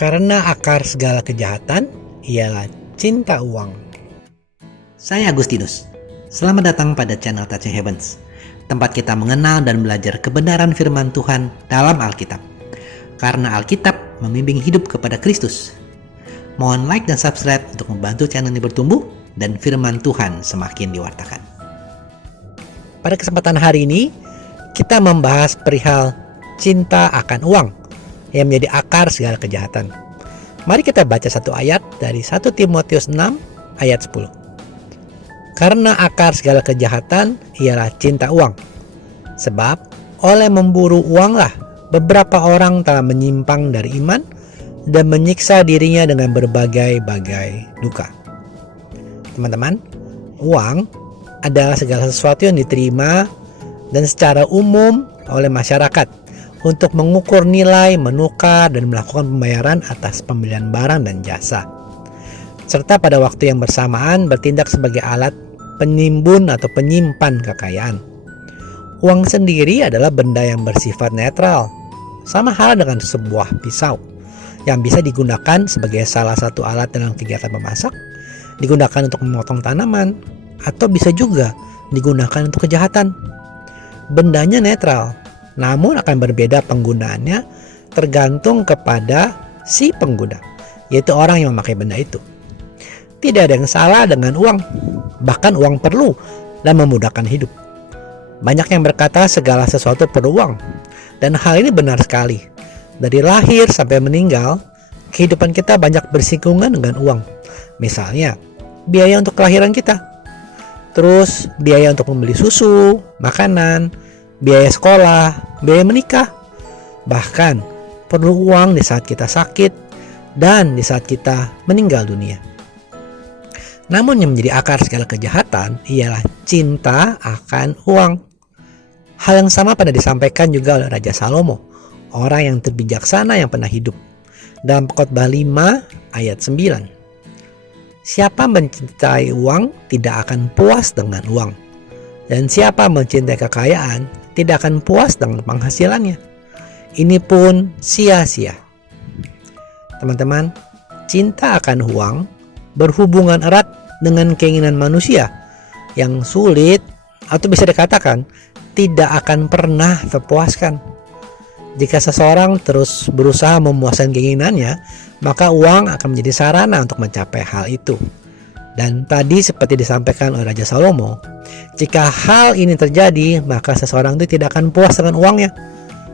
Karena akar segala kejahatan ialah cinta uang. Saya Agustinus. Selamat datang pada channel Touching Heavens, tempat kita mengenal dan belajar kebenaran firman Tuhan dalam Alkitab. Karena Alkitab membimbing hidup kepada Kristus. Mohon like dan subscribe untuk membantu channel ini bertumbuh dan firman Tuhan semakin diwartakan. Pada kesempatan hari ini, kita membahas perihal cinta akan uang yang menjadi akar segala kejahatan. Mari kita baca satu ayat dari 1 Timotius 6 ayat 10. Karena akar segala kejahatan ialah cinta uang. Sebab oleh memburu uanglah beberapa orang telah menyimpang dari iman dan menyiksa dirinya dengan berbagai-bagai duka. Teman-teman, uang adalah segala sesuatu yang diterima dan secara umum oleh masyarakat untuk mengukur nilai, menukar, dan melakukan pembayaran atas pembelian barang dan jasa. Serta pada waktu yang bersamaan bertindak sebagai alat penimbun atau penyimpan kekayaan. Uang sendiri adalah benda yang bersifat netral, sama halnya dengan sebuah pisau yang bisa digunakan sebagai salah satu alat dalam kegiatan memasak, digunakan untuk memotong tanaman, atau bisa juga digunakan untuk kejahatan. Bendanya netral, namun akan berbeda penggunaannya tergantung kepada si pengguna, yaitu orang yang memakai benda itu. Tidak ada yang salah dengan uang, bahkan uang perlu dan memudahkan hidup. Banyak yang berkata segala sesuatu perlu uang, dan hal ini benar sekali. Dari lahir sampai meninggal, kehidupan kita banyak bersinggungan dengan uang. Misalnya, biaya untuk kelahiran kita, terus biaya untuk membeli susu, makanan, biaya sekolah, biaya menikah. Bahkan perlu uang di saat kita sakit dan di saat kita meninggal dunia. Namun yang menjadi akar segala kejahatan ialah cinta akan uang. Hal yang sama pernah disampaikan juga oleh Raja Salomo, orang yang terbijaksana yang pernah hidup, dalam Khotbah 5 ayat 9. Siapa mencintai uang tidak akan puas dengan uang, dan siapa mencintai kekayaan tidak akan puas dengan penghasilannya. Ini pun sia-sia. Teman-teman, cinta akan uang berhubungan erat dengan keinginan manusia yang sulit atau bisa dikatakan tidak akan pernah terpuaskan. Jika seseorang terus berusaha memuaskan keinginannya, maka uang akan menjadi sarana untuk mencapai hal itu. Dan tadi seperti disampaikan oleh Raja Salomo, jika hal ini terjadi, maka seseorang itu tidak akan puas dengan uangnya.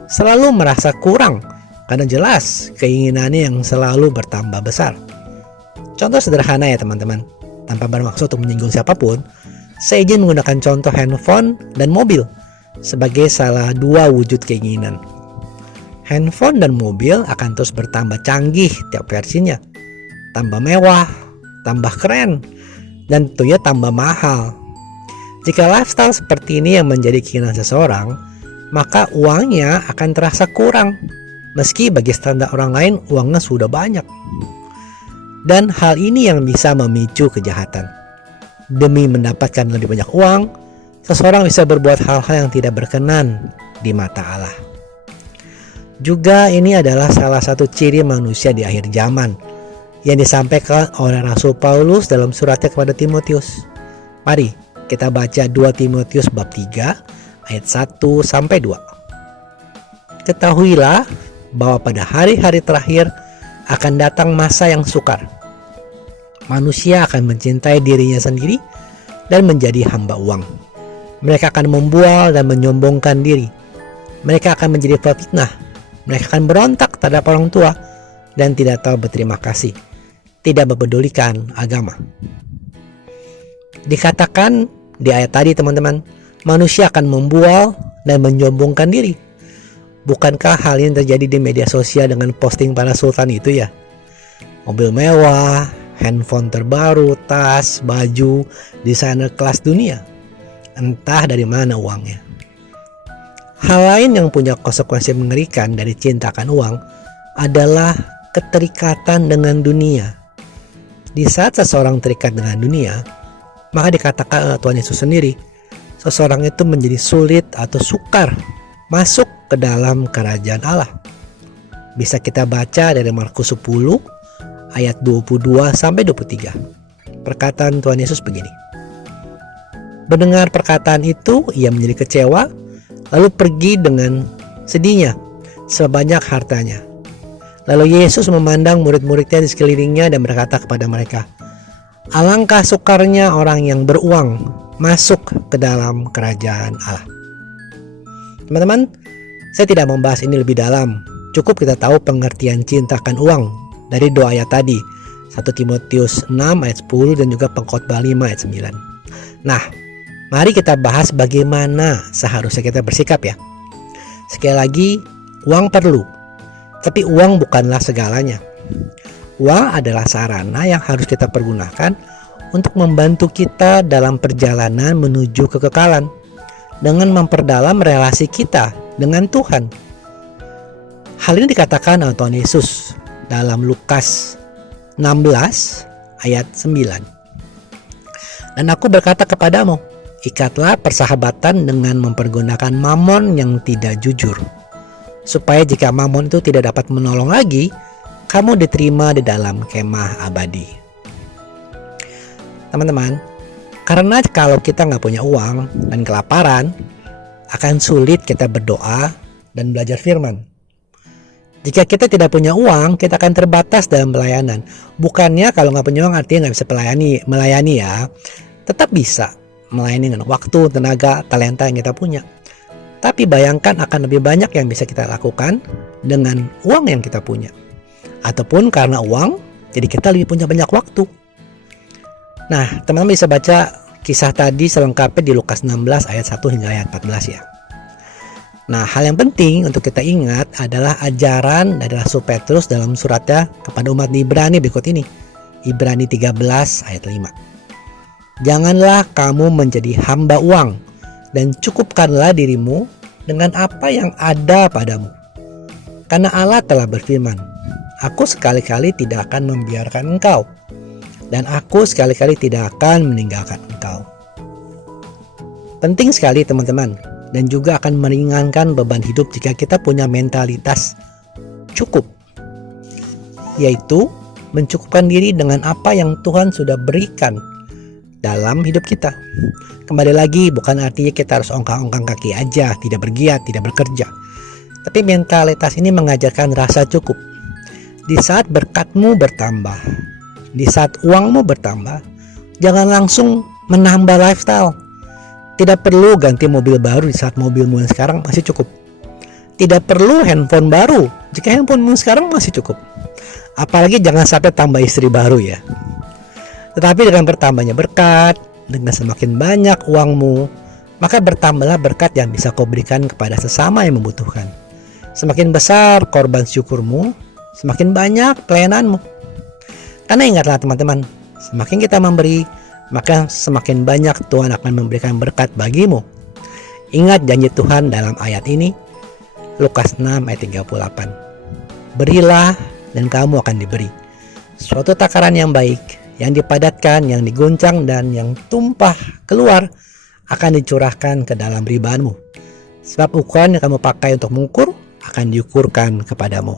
Selalu merasa kurang, karena jelas keinginannya yang selalu bertambah besar. Contoh sederhana ya teman-teman, tanpa bermaksud untuk menyinggung siapapun, saya izin menggunakan contoh handphone dan mobil sebagai salah dua wujud keinginan. Handphone dan mobil akan terus bertambah canggih tiap versinya, tambah mewah, tambah keren, dan tentunya tambah mahal. Jika lifestyle seperti ini yang menjadi keinginan seseorang, maka uangnya akan terasa kurang, meski bagi standar orang lain uangnya sudah banyak. Dan hal ini yang bisa memicu kejahatan. Demi mendapatkan lebih banyak uang, seseorang bisa berbuat hal-hal yang tidak berkenan di mata Allah. Juga ini adalah salah satu ciri manusia di akhir zaman yang disampaikan oleh Rasul Paulus dalam suratnya kepada Timotius. Mari kita baca 2 Timotius bab 3 ayat 1 sampai 2. Ketahuilah bahwa pada hari-hari terakhir akan datang masa yang sukar. Manusia akan mencintai dirinya sendiri dan menjadi hamba uang. Mereka akan membual dan menyombongkan diri. Mereka akan menjadi pefitnah. Mereka akan berontak terhadap orang tua dan tidak tahu berterima kasih, tidak mempedulikan agama. Dikatakan di ayat tadi teman-teman, manusia akan membual dan menyombongkan diri. Bukankah hal ini terjadi di media sosial dengan posting para sultan itu ya? Mobil mewah, handphone terbaru, tas, baju, desainer kelas dunia. Entah dari mana uangnya. Hal lain yang punya konsekuensi mengerikan dari cinta akan uang adalah keterikatan dengan dunia. Di saat seseorang terikat dengan dunia, maka dikatakan oleh Tuhan Yesus sendiri, seseorang itu menjadi sulit atau sukar masuk ke dalam kerajaan Allah. bisa kita baca dari Markus 10 ayat 22 sampai 23. Perkataan Tuhan Yesus begini. Mendengar perkataan itu, ia menjadi kecewa, lalu pergi dengan sedihnya sebanyak hartanya. Lalu Yesus memandang murid-muridnya di sekelilingnya dan berkata kepada mereka, alangkah sukarnya orang yang beruang masuk ke dalam kerajaan Allah. Teman-teman, saya tidak membahas ini lebih dalam. Cukup kita tahu pengertian cinta akan uang dari dua ayat tadi, 1 Timotius 6 ayat 10 dan juga Pengkhotbah 5 ayat 9. Nah, mari kita bahas bagaimana seharusnya kita bersikap ya. Sekali lagi, uang perlu, tapi uang bukanlah segalanya. Uang adalah sarana yang harus kita pergunakan untuk membantu kita dalam perjalanan menuju kekekalan dengan memperdalam relasi kita dengan Tuhan. Hal ini dikatakan oleh Tuhan Yesus dalam Lukas 16 ayat 9. Dan aku berkata kepadamu, ikatlah persahabatan dengan mempergunakan mamon yang tidak jujur, supaya jika mamon itu tidak dapat menolong lagi, kamu diterima di dalam kemah abadi. Teman-teman, karena kalau kita nggak punya uang dan kelaparan, akan sulit kita berdoa dan belajar firman. Jika kita tidak punya uang, kita akan terbatas dalam pelayanan. Bukannya kalau nggak punya uang artinya nggak bisa melayani ya. Tetap bisa melayani dengan waktu, tenaga, talenta yang kita punya. Tapi bayangkan akan lebih banyak yang bisa kita lakukan dengan uang yang kita punya. Ataupun karena uang, jadi kita lebih punya banyak waktu. Nah, teman-teman bisa baca kisah tadi selengkapnya di Lukas 16 ayat 1 hingga ayat 14 ya. Nah, hal yang penting untuk kita ingat adalah ajaran dari Rasul Petrus dalam suratnya kepada umat Ibrani berikut ini. Ibrani 13 ayat 5. Janganlah kamu menjadi hamba uang, dan cukupkanlah dirimu dengan apa yang ada padamu. Karena Allah telah berfirman, aku sekali-kali tidak akan membiarkan engkau, dan aku sekali-kali tidak akan meninggalkan engkau. Penting sekali teman-teman, dan juga akan meringankan beban hidup jika kita punya mentalitas cukup, yaitu mencukupkan diri dengan apa yang Tuhan sudah berikan dalam hidup kita. Kembali lagi, bukan artinya kita harus ongkang-ongkang kaki aja, tidak bergiat, tidak bekerja. Tapi mentalitas ini mengajarkan rasa cukup. Di saat berkatmu bertambah, di saat uangmu bertambah, jangan langsung menambah lifestyle. Tidak perlu ganti mobil baru di saat mobilmu yang sekarang masih cukup. Tidak perlu handphone baru jika handphonemu sekarang masih cukup. Apalagi jangan sampai tambah istri baru ya. Tetapi dengan bertambahnya berkat, dengan semakin banyak uangmu, maka bertambahlah berkat yang bisa kau berikan kepada sesama yang membutuhkan. Semakin besar korban syukurmu, semakin banyak pelayananmu. Karena ingatlah teman-teman, semakin kita memberi, maka semakin banyak Tuhan akan memberikan berkat bagimu. Ingat janji Tuhan dalam ayat ini, Lukas 6 ayat 38. Berilah dan kamu akan diberi. Suatu takaran yang baik, yang dipadatkan, yang diguncang, dan yang tumpah keluar akan dicurahkan ke dalam ribaanmu. Sebab ukuran yang kamu pakai untuk mengukur akan diukurkan kepadamu.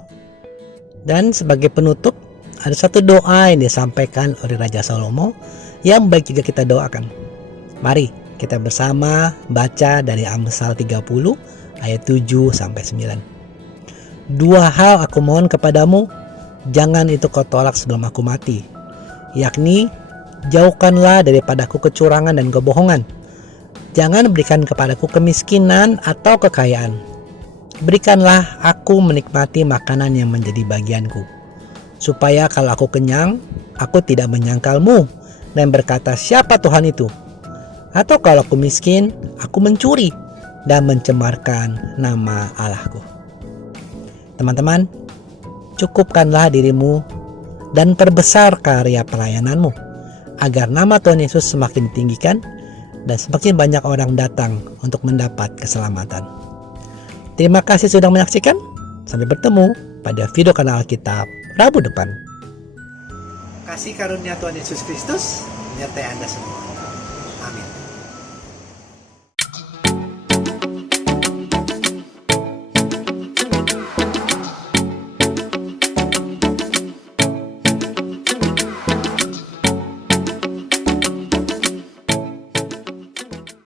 Dan sebagai penutup, ada satu doa yang disampaikan oleh Raja Salomo yang baik juga kita doakan. Mari kita bersama baca dari Amsal 30 ayat 7 sampai 9. Dua hal aku mohon kepadamu, jangan itu kau tolak sebelum aku mati, yakni jauhkanlah daripadaku kecurangan dan kebohongan. Jangan berikan kepadaku kemiskinan atau kekayaan. Berikanlah aku menikmati makanan yang menjadi bagianku, supaya kalau aku kenyang, aku tidak menyangkalmu dan berkata, siapa Tuhan itu? Atau kalau aku miskin, aku mencuri dan mencemarkan nama Allahku. Teman-teman, cukupkanlah dirimu dan perbesar karya pelayananmu, agar nama Tuhan Yesus semakin ditinggikan dan semakin banyak orang datang untuk mendapat keselamatan. Terima kasih sudah menyaksikan. Sampai bertemu pada video kanal Alkitab Rabu depan. Kasih karunia Tuhan Yesus Kristus menyertai Anda semua.